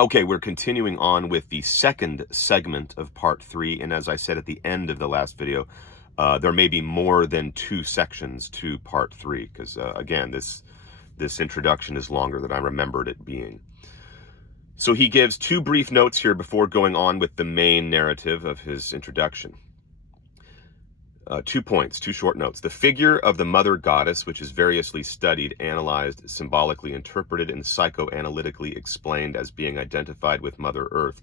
Okay, we're continuing on with the second segment of part 3, and as I said at the end of the last video, there may be more than 2 sections to part 3, because again, this introduction is longer than I remembered it being. So he gives 2 brief notes here before going on with the main narrative of his introduction. 2 points, 2 short notes. The figure of the mother goddess, which is variously studied, analyzed, symbolically interpreted, and psychoanalytically explained as being identified with Mother Earth,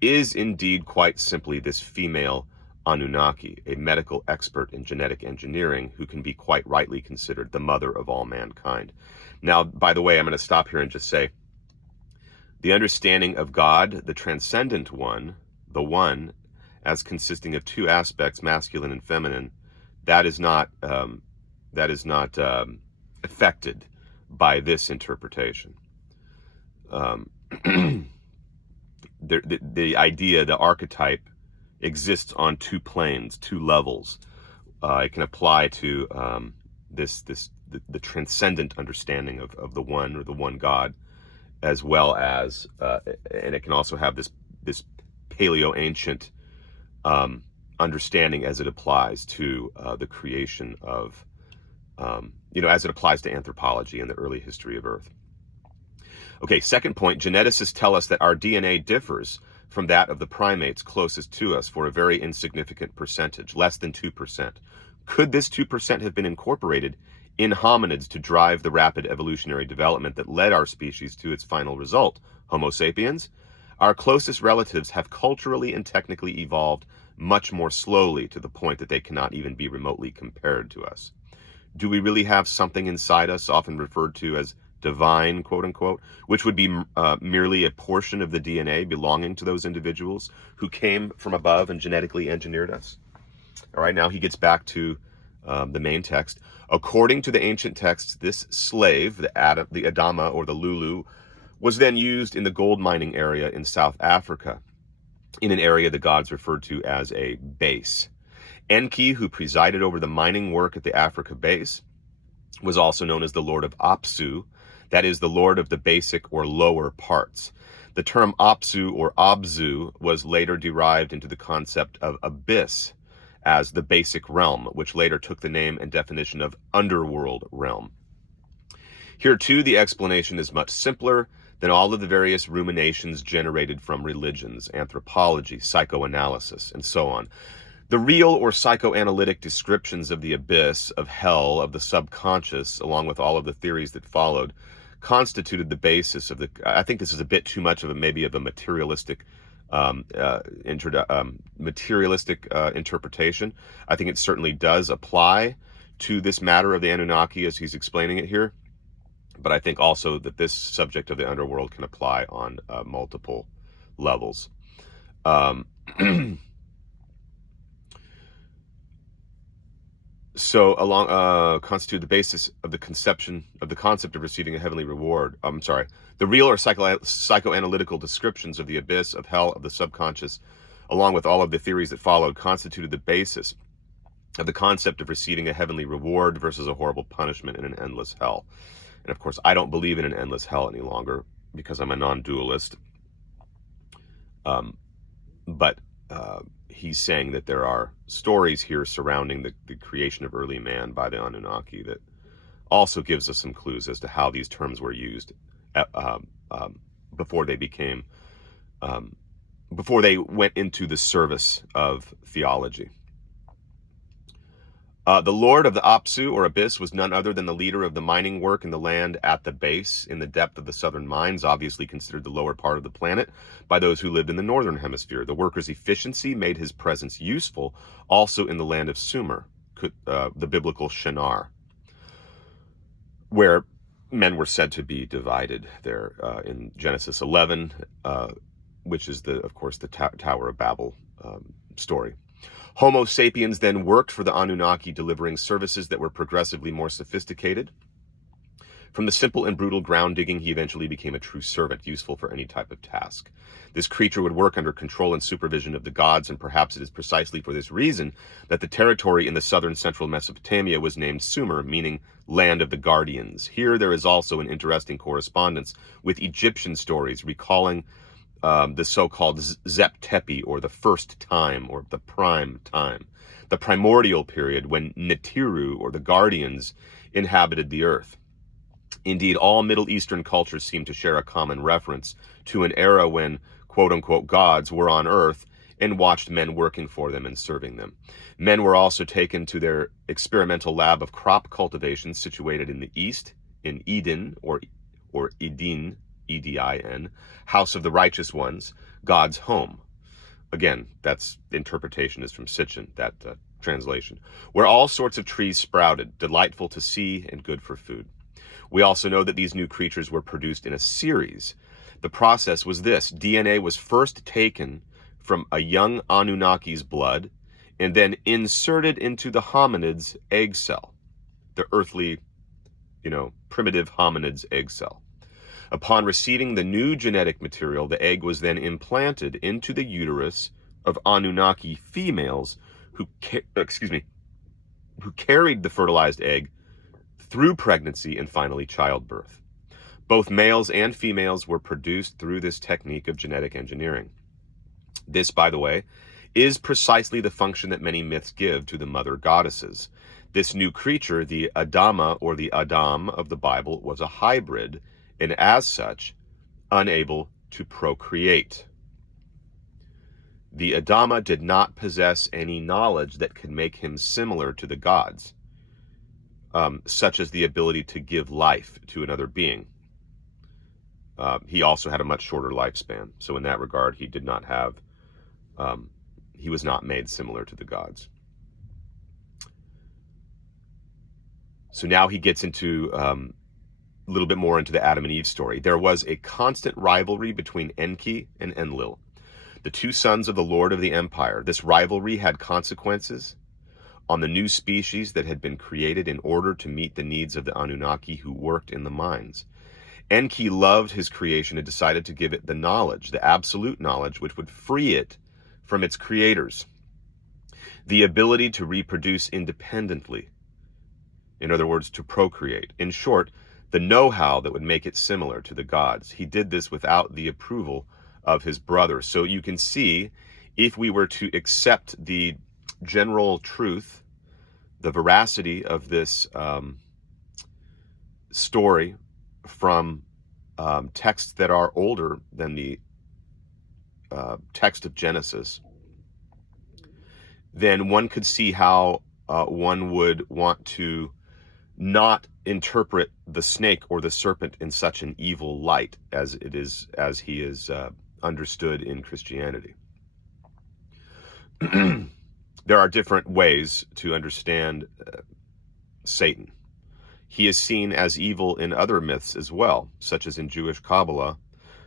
is indeed quite simply this female Anunnaki, a medical expert in genetic engineering who can be quite rightly considered the mother of all mankind. Now, by the way, I'm going to stop here and just say, the understanding of God, the transcendent one, the one, as consisting of 2 aspects, masculine and feminine, that is not affected by this interpretation. The idea, the archetype, exists on 2 planes, 2 levels. It can apply to the transcendent understanding of the one, or the one God, as well as, and it can also have this Paleoancient understanding as it applies to the creation of, as it applies to anthropology and the early history of Earth. Okay, second point, geneticists tell us that our DNA differs from that of the primates closest to us for a very insignificant percentage, less than 2%. Could this 2% have been incorporated in hominids to drive the rapid evolutionary development that led our species to its final result, Homo sapiens? Our closest relatives have culturally and technically evolved much more slowly, to the point that they cannot even be remotely compared to us. Do we really have something inside us, often referred to as divine, quote unquote, which would be merely a portion of the DNA belonging to those individuals who came from above and genetically engineered us? All right, now he gets back to the main text. According to the ancient texts, this slave, the Adama or the Lulu, was then used in the gold mining area in South Africa, in an area the gods referred to as a base. Enki, who presided over the mining work at the Africa base, was also known as the Lord of Apsu, that is, the Lord of the basic or lower parts. The term Apsu or Abzu was later derived into the concept of abyss as the basic realm, which later took the name and definition of underworld realm. Here too, the explanation is much simpler than all of the various ruminations generated from religions, anthropology, psychoanalysis, and so on. The real or psychoanalytic descriptions of the abyss, of hell, of the subconscious, along with all of the theories that followed, constituted the basis of the, I think this is a bit too much of a, maybe of a materialistic interpretation. I think it certainly does apply to this matter of the Anunnaki as he's explaining it here. But I think also that this subject of the underworld can apply on multiple levels. So along constitute the basis of the conception of the concept of receiving a heavenly reward. The real or psychoanalytical descriptions of the abyss, of hell, of the subconscious, along with all of the theories that followed, constituted the basis of the concept of receiving a heavenly reward versus a horrible punishment in an endless hell. And of course, I don't believe in an endless hell any longer because I'm a non-dualist. But he's saying that there are stories here surrounding the creation of early man by the Anunnaki that also gives us some clues as to how these terms were used before they became, before they went into the service of theology. The Lord of the Apsu, or abyss, was none other than the leader of the mining work in the land at the base, in the depth of the southern mines, obviously considered the lower part of the planet by those who lived in the northern hemisphere. The worker's efficiency made his presence useful also in the land of Sumer, the biblical Shinar, where men were said to be divided there in Genesis 11, which is, of course, the Tower of Babel story. Homo sapiens then worked for the Anunnaki, delivering services that were progressively more sophisticated. From the simple and brutal ground digging, he eventually became a true servant, useful for any type of task. This creature would work under control and supervision of the gods, and perhaps it is precisely for this reason that the territory in the southern central Mesopotamia was named Sumer, meaning land of the guardians. Here there is also an interesting correspondence with Egyptian stories, recalling the so-called Zeptepi, or the first time, or the prime time, the primordial period when Netiru, or the guardians, inhabited the earth. Indeed, all Middle Eastern cultures seem to share a common reference to an era when quote-unquote gods were on earth and watched men working for them and serving them. Men were also taken to their experimental lab of crop cultivation situated in the east, in Eden, or Edin, Edin, house of the righteous ones, God's home. Again, that's interpretation is from Sitchin, that translation, where all sorts of trees sprouted, delightful to see and good for food. We also know that these new creatures were produced in a series. The process was this: DNA was first taken from a young Anunnaki's blood and then inserted into the hominid's egg cell, the earthly, primitive hominid's egg cell. Upon receiving the new genetic material, the egg was then implanted into the uterus of Anunnaki females who carried the fertilized egg through pregnancy and finally childbirth. Both males and females were produced through this technique of genetic engineering. This, by the way, is precisely the function that many myths give to the mother goddesses. This new creature, the Adama or the Adam of the Bible, was a hybrid and as such, unable to procreate. The Adama did not possess any knowledge that could make him similar to the gods, such as the ability to give life to another being. He also had a much shorter lifespan, so in that regard, he did not have, he was not made similar to the gods. So now he gets into a little bit more into the Adam and Eve story. There was a constant rivalry between Enki and Enlil, the two sons of the Lord of the Empire. This rivalry had consequences on the new species that had been created in order to meet the needs of the Anunnaki who worked in the mines. Enki loved his creation and decided to give it the knowledge, the absolute knowledge, which would free it from its creators. The ability to reproduce independently. In other words, to procreate. In short, the know-how that would make it similar to the gods. He did this without the approval of his brother. So you can see, if we were to accept the general truth, the veracity of this story from texts that are older than the text of Genesis, then one could see how one would want to not interpret the snake or the serpent in such an evil light as he is understood in Christianity. There are different ways to understand Satan. He is seen as evil in other myths as well, such as in Jewish Kabbalah,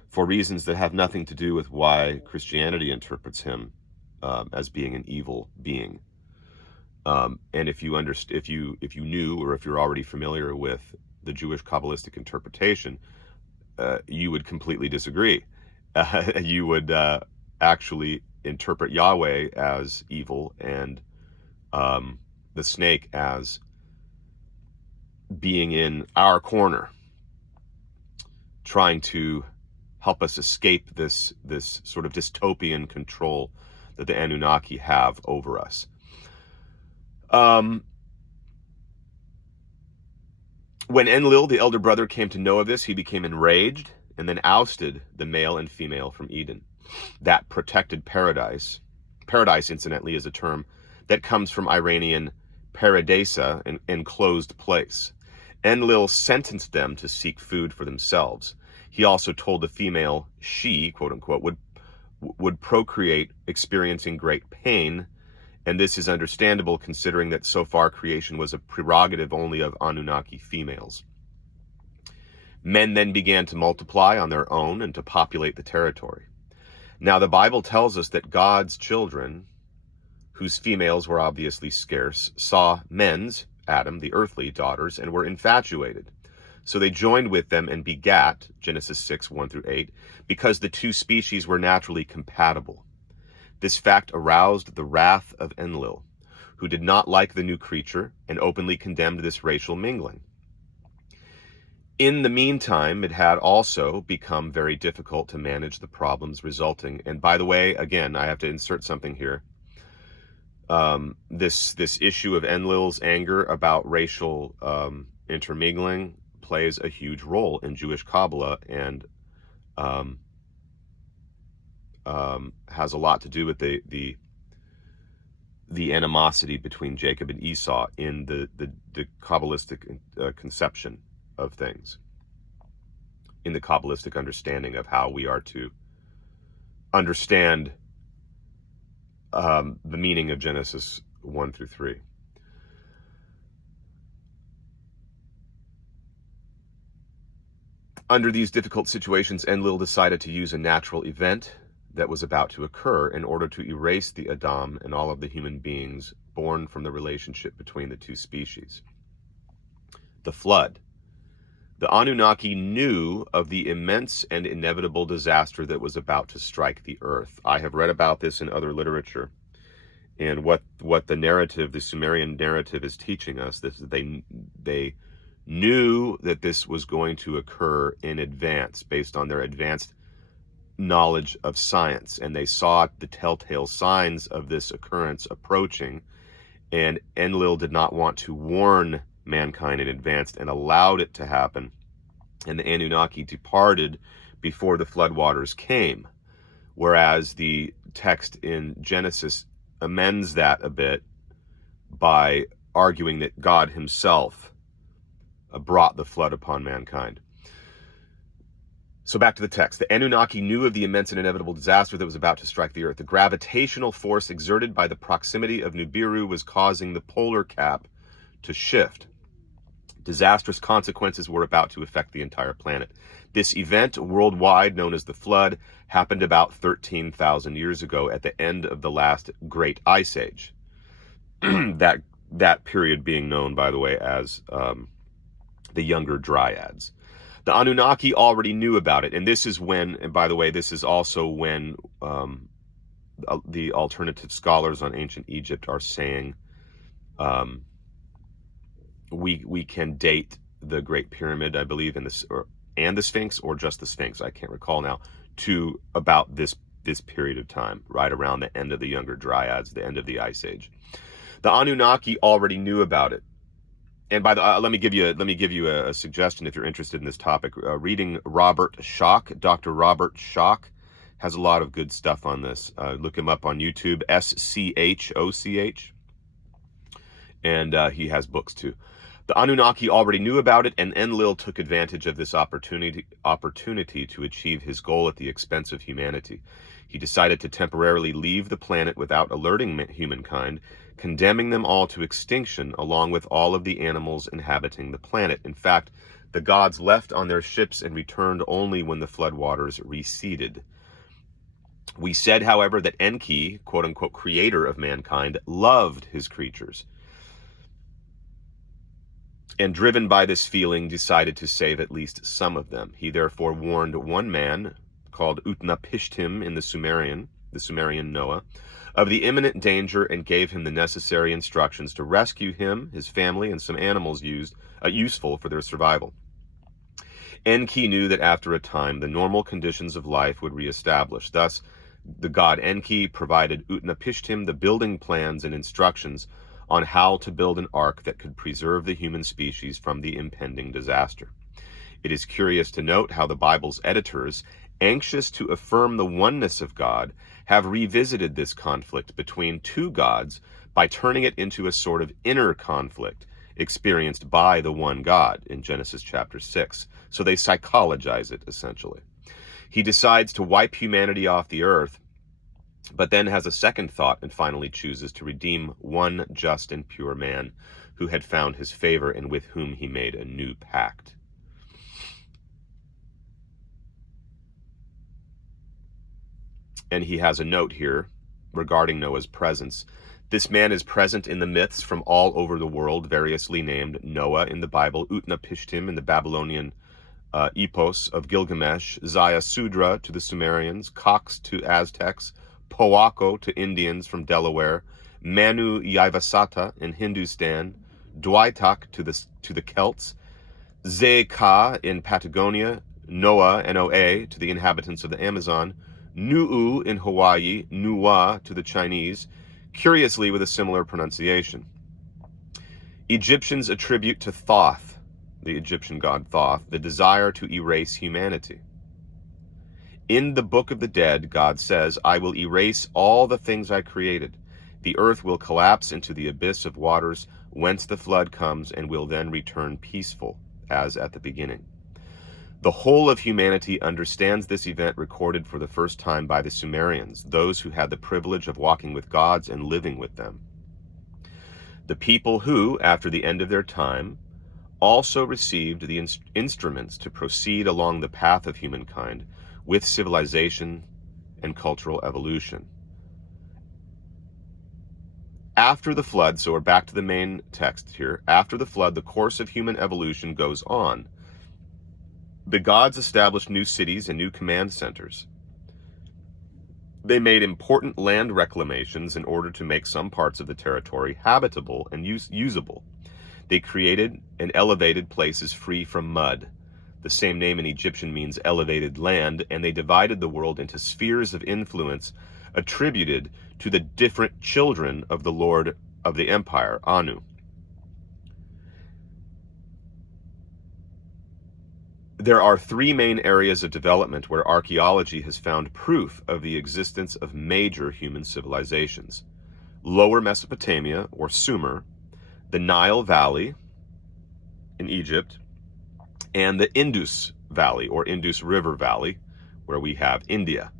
for reasons that have nothing to do with why Christianity interprets him as being an evil being. And if you knew, or if you're already familiar with the Jewish Kabbalistic interpretation, you would completely disagree. You would actually interpret Yahweh as evil and the snake as being in our corner, trying to help us escape this sort of dystopian control that the Anunnaki have over us. When Enlil, the elder brother, came to know of this, he became enraged and then ousted the male and female from Eden. That protected paradise. Paradise, incidentally, is a term that comes from Iranian paradisa, an enclosed place. Enlil sentenced them to seek food for themselves. He also told the female she, quote unquote, would procreate, experiencing great pain, and this is understandable considering that so far creation was a prerogative only of Anunnaki females. Men then began to multiply on their own and to populate the territory. Now the Bible tells us that God's children, whose females were obviously scarce, saw men's, Adam, the earthly daughters, and were infatuated. So they joined with them and begat, Genesis 6, 1-8, because the two species were naturally compatible. This fact aroused the wrath of Enlil, who did not like the new creature and openly condemned this racial mingling. In the meantime, it had also become very difficult to manage the problems resulting. And by the way, again, I have to insert something here. This issue of Enlil's anger about racial intermingling plays a huge role in Jewish Kabbalah, and has a lot to do with the animosity between Jacob and Esau in the Kabbalistic conception of things, in the Kabbalistic understanding of how we are to understand the meaning of Genesis 1 through 3. Under these difficult situations, Enlil decided to use a natural event that was about to occur in order to erase the Adam and all of the human beings born from the relationship between the two species. The flood. The Anunnaki knew of the immense and inevitable disaster that was about to strike the earth. I have read about this in other literature. And what the narrative, the Sumerian narrative, is teaching us, this is they knew that this was going to occur in advance based on their advanced knowledge of science, and they saw the telltale signs of this occurrence approaching, and Enlil did not want to warn mankind in advance and allowed it to happen, and the Anunnaki departed before the floodwaters came, whereas the text in Genesis amends that a bit by arguing that God himself brought the flood upon mankind. So back to the text. The Anunnaki knew of the immense and inevitable disaster that was about to strike the earth. The gravitational force exerted by the proximity of Nibiru was causing the polar cap to shift. Disastrous consequences were about to affect the entire planet. This event, worldwide known as the flood, happened about 13,000 years ago at the end of the last Great Ice Age. that period being known, by the way, as the Younger Dryads. The Anunnaki already knew about it, and this is when, and by the way, this is also when the alternative scholars on ancient Egypt are saying we can date the Great Pyramid, I believe, and the Sphinx, or just the Sphinx, I can't recall now, to about this period of time, right around the end of the Younger Dryads, the end of the Ice Age. The Anunnaki already knew about it. And by the let me give you a suggestion if you're interested in this topic. Reading Robert Schoch, Dr. Robert Schoch, has a lot of good stuff on this. Look him up on YouTube, SCHOCH, and he has books too. The Anunnaki already knew about it, and Enlil took advantage of this opportunity to achieve his goal at the expense of humanity. He decided to temporarily leave the planet without alerting humankind, condemning them all to extinction along with all of the animals inhabiting the planet. In fact, the gods left on their ships and returned only when the floodwaters receded. We said, however, that Enki, quote-unquote creator of mankind, loved his creatures, and driven by this feeling, decided to save at least some of them. He therefore warned one man, called Utnapishtim in the Sumerian Noah, of the imminent danger, and gave him the necessary instructions to rescue him, his family, and some animals useful for their survival. Enki knew that after a time the normal conditions of life would reestablish. Thus, the god Enki provided Utnapishtim the building plans and instructions on how to build an ark that could preserve the human species from the impending disaster. It is curious to note how the Bible's editors, anxious to affirm the oneness of God, have revisited this conflict between two gods by turning it into a sort of inner conflict experienced by the one God in Genesis chapter 6. So they psychologize it, essentially. He decides to wipe humanity off the earth, but then has a second thought and finally chooses to redeem one just and pure man who had found his favor and with whom he made a new pact. And he has a note here regarding Noah's presence. This man is present in the myths from all over the world, variously named Noah in the Bible, Utnapishtim in the Babylonian epos of Gilgamesh, Zaya Sudra to the Sumerians, Cox to Aztecs, Powako to Indians from Delaware, Manu Yaivasata in Hindustan, Dwaitak to the Celts, Ze-Ka in Patagonia, Noah, N-O-A, to the inhabitants of the Amazon, Nu'u in Hawaii, Nuwa to the Chinese, curiously with a similar pronunciation. Egyptians attribute to Thoth, the Egyptian god Thoth, the desire to erase humanity. In the Book of the Dead, God says, I will erase all the things I created. The earth will collapse into the abyss of waters, whence the flood comes, and will then return peaceful, as at the beginning. The whole of humanity understands this event recorded for the first time by the Sumerians, those who had the privilege of walking with gods and living with them. The people who, after the end of their time, also received the instruments to proceed along the path of humankind with civilization and cultural evolution. After the flood, so we're back to the main text here, after the flood, the course of human evolution goes on. The gods established new cities and new command centers. They made important land reclamations in order to make some parts of the territory habitable and usable. They created and elevated places free from mud. The same name in Egyptian means elevated land, and they divided the world into spheres of influence attributed to the different children of the Lord of the Empire, Anu. There are three main areas of development where archaeology has found proof of the existence of major human civilizations: Lower Mesopotamia, or Sumer, the Nile Valley in Egypt, and the Indus Valley, or Indus River Valley, where we have India.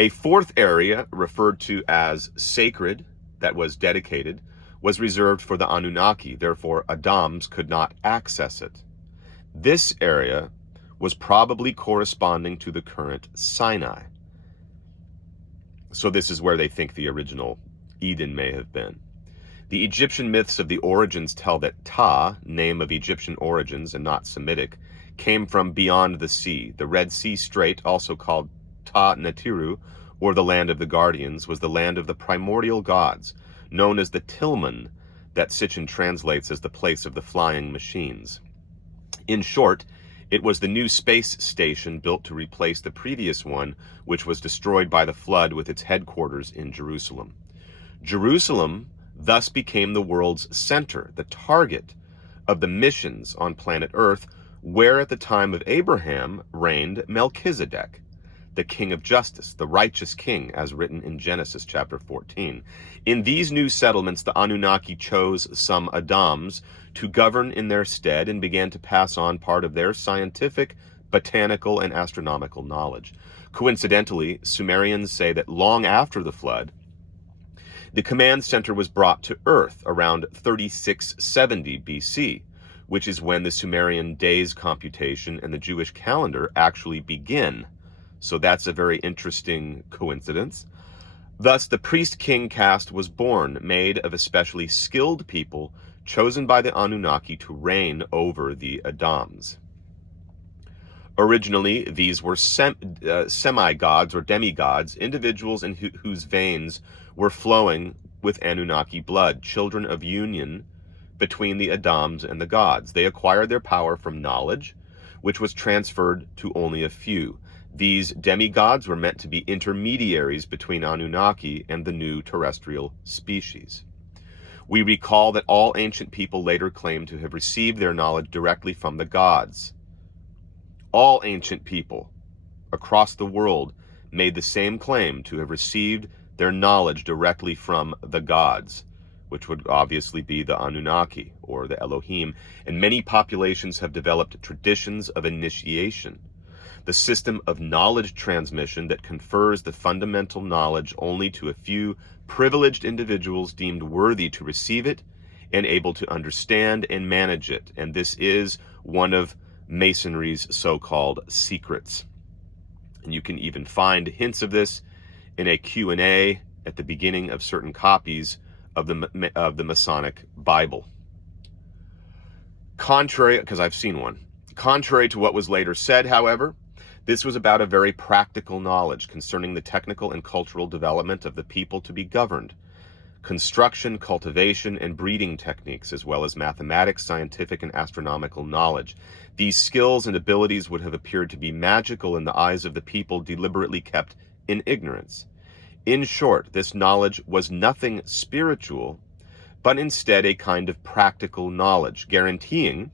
A fourth area, referred to as sacred, that was dedicated, was reserved for the Anunnaki, therefore Adams could not access it. This area was probably corresponding to the current Sinai. So this is where they think the original Eden may have been. The Egyptian myths of the origins tell that Ta, name of Egyptian origins and not Semitic, came from beyond the sea. The Red Sea Strait, also called Ta Natiru, or the land of the guardians, was the land of the primordial gods, known as the Tillman, that Sitchin translates as the place of the flying machines. In short, it was the new space station built to replace the previous one, which was destroyed by the flood, with its headquarters in Jerusalem. Jerusalem thus became the world's center, the target of the missions on planet Earth, where at the time of Abraham reigned Melchizedek, the king of justice, the righteous king, as written in Genesis chapter 14. In these new settlements, the Anunnaki chose some Adams to govern in their stead and began to pass on part of their scientific, botanical, and astronomical knowledge. Coincidentally, Sumerians say that long after the flood, the command center was brought to Earth around 3670 BC, which is when the Sumerian days computation and the Jewish calendar actually begin. So that's a very interesting coincidence. Thus, the priest-king caste was born, made of especially skilled people chosen by the Anunnaki to reign over the Adams. Originally, these were semi-gods or demigods, individuals in whose veins were flowing with Anunnaki blood, children of union between the Adams and the gods. They acquired their power from knowledge, which was transferred to only a few. These demigods were meant to be intermediaries between Anunnaki and the new terrestrial species. We recall that all ancient people later claimed to have received their knowledge directly from the gods. All ancient people across the world made the same claim to have received their knowledge directly from the gods, which would obviously be the Anunnaki or the Elohim, and many populations have developed traditions of initiation, the system of knowledge transmission that confers the fundamental knowledge only to a few privileged individuals deemed worthy to receive it and able to understand and manage it. And this is one of Masonry's so-called secrets. And you can even find hints of this in a Q&A at the beginning of certain copies of the Masonic Bible. Contrary, because I've seen one. Contrary to what was later said, however, this was about a very practical knowledge concerning the technical and cultural development of the people to be governed. construction, cultivation, and breeding techniques, as well as mathematics, scientific, and astronomical knowledge. These skills and abilities would have appeared to be magical in the eyes of the people deliberately kept in ignorance. In short, this knowledge was nothing spiritual, but instead a kind of practical knowledge, guaranteeing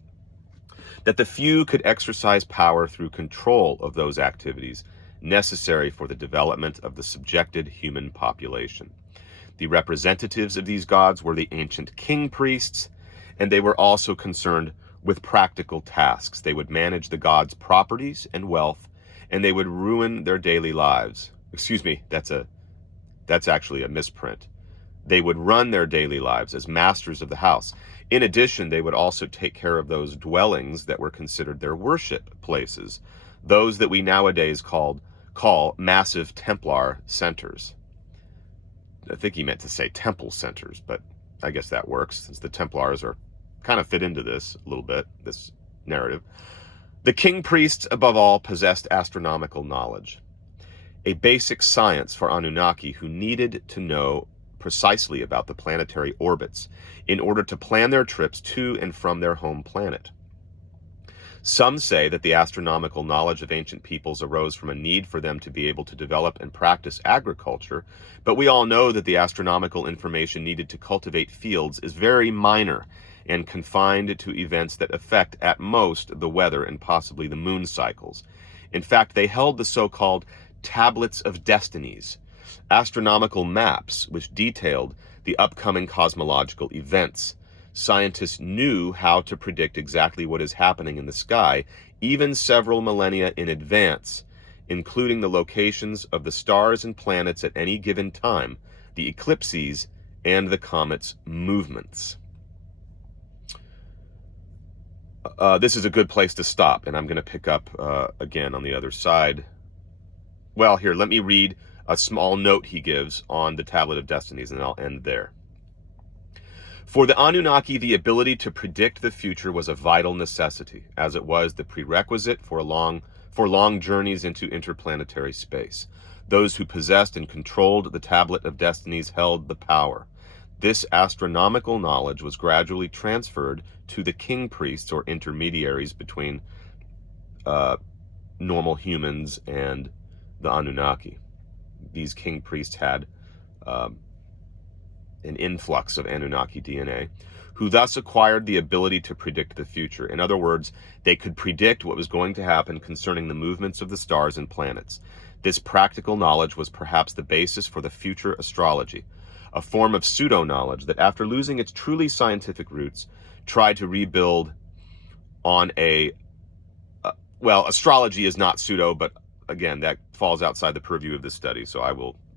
that the few could exercise power through control of those activities necessary for the development of the subjected human population. The representatives of these gods were the ancient king priests, and they were also concerned with practical tasks. They would manage the gods' properties and wealth, and they would ruin their daily lives. Excuse me, that's actually a misprint. They would run their daily lives as masters of the house. In addition, they would also take care of those dwellings that were considered their worship places, those that we nowadays call massive Templar centers. I think he meant to say temple centers, but I guess that works since the Templars are kind of fit into this a little bit, this narrative. The king priests, above all, possessed astronomical knowledge, a basic science for Anunnaki who needed to know precisely about the planetary orbits in order to plan their trips to and from their home planet. Some say that the astronomical knowledge of ancient peoples arose from a need for them to be able to develop and practice agriculture, but we all know that the astronomical information needed to cultivate fields is very minor and confined to events that affect at most the weather and possibly the moon cycles. In fact, they held the so-called tablets of destinies, astronomical maps which detailed the upcoming cosmological events. Scientists knew how to predict exactly what is happening in the sky, even several millennia in advance, including the locations of the stars and planets at any given time, the eclipses, and the comet's movements. This is a good place to stop, and I'm going to pick up again on the other side. Well, here, let me read a small note he gives on the Tablet of Destinies, and I'll end there. For the Anunnaki, the ability to predict the future was a vital necessity, as it was the prerequisite for long journeys into interplanetary space. Those who possessed and controlled the Tablet of Destinies held the power. This astronomical knowledge was gradually transferred to the king priests, or intermediaries between normal humans and the Anunnaki. These king priests had an influx of Anunnaki DNA, who thus acquired the ability to predict the future. In other words, they could predict what was going to happen concerning the movements of the stars and planets. This practical knowledge was perhaps the basis for the future astrology, a form of pseudo-knowledge that, after losing its truly scientific roots, tried to rebuild on a well, astrology is not pseudo, but again, that falls outside the purview of this study, so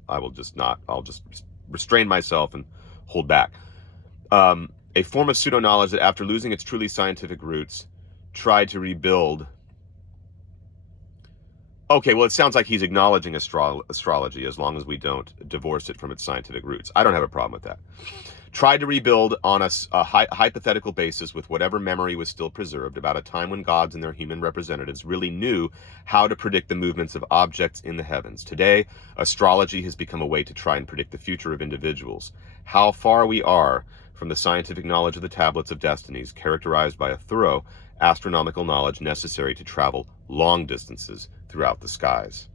I'll just restrain myself and hold back. A form of pseudo-knowledge that, after losing its truly scientific roots, tried to rebuild. Okay, well, it sounds like he's acknowledging astrology, as long as we don't divorce it from its scientific roots. I don't have a problem with that. Tried to rebuild on a hypothetical basis with whatever memory was still preserved about a time when gods and their human representatives really knew how to predict the movements of objects in the heavens. Today, astrology has become a way to try and predict the future of individuals. How far we are from the scientific knowledge of the Tablets of Destinies, characterized by a thorough astronomical knowledge necessary to travel long distances throughout the skies.